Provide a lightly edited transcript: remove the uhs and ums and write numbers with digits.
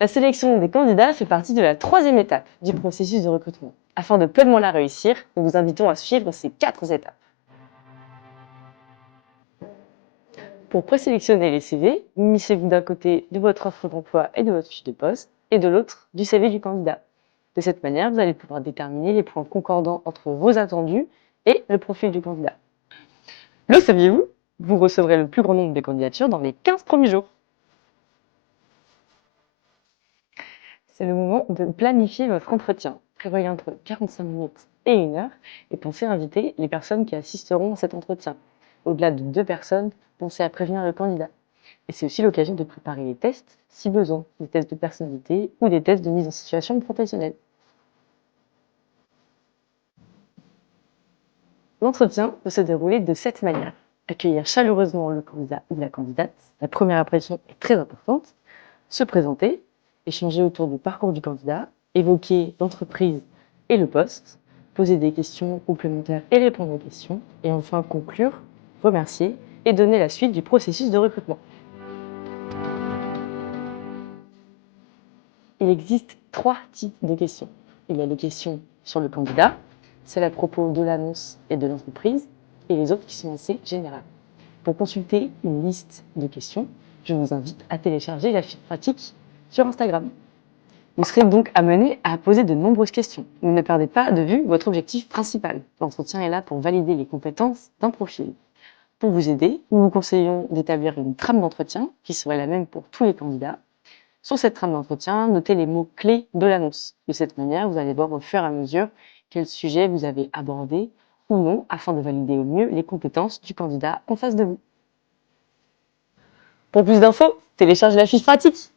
La sélection des candidats fait partie de la troisième étape du processus de recrutement. Afin de pleinement la réussir, nous vous invitons à suivre ces 4 étapes. Pour présélectionner les CV, munissez-vous d'un côté de votre offre d'emploi et de votre fiche de poste, et de l'autre du CV du candidat. De cette manière, vous allez pouvoir déterminer les points concordants entre vos attendus et le profil du candidat. Le saviez-vous? Vous recevrez le plus grand nombre de candidatures dans les 15 premiers jours. C'est le moment de planifier votre entretien. Prévoyez entre 45 minutes et 1 heure et pensez à inviter les personnes qui assisteront à cet entretien. Au-delà de 2 personnes, pensez à prévenir le candidat. Et c'est aussi l'occasion de préparer les tests, si besoin, des tests de personnalité ou des tests de mise en situation professionnelle. L'entretien peut se dérouler de cette manière. Accueillir chaleureusement le candidat ou la candidate, la première impression est très importante. Se présenter, échanger autour du parcours du candidat, évoquer l'entreprise et le poste, poser des questions complémentaires et répondre aux questions, et enfin conclure, remercier et donner la suite du processus de recrutement. Il existe 3 types de questions. Il y a les questions sur le candidat, celles à propos de l'annonce et de l'entreprise, et les autres qui sont assez générales. Pour consulter une liste de questions, je vous invite à télécharger la fiche pratique sur Instagram. Vous serez donc amené à poser de nombreuses questions. Ne perdez pas de vue votre objectif principal. L'entretien est là pour valider les compétences d'un profil. Pour vous aider, nous vous conseillons d'établir une trame d'entretien qui serait la même pour tous les candidats. Sur cette trame d'entretien, notez les mots-clés de l'annonce. De cette manière, vous allez voir au fur et à mesure quel sujet vous avez abordé ou non afin de valider au mieux les compétences du candidat en face de vous. Pour plus d'infos, téléchargez la fiche pratique.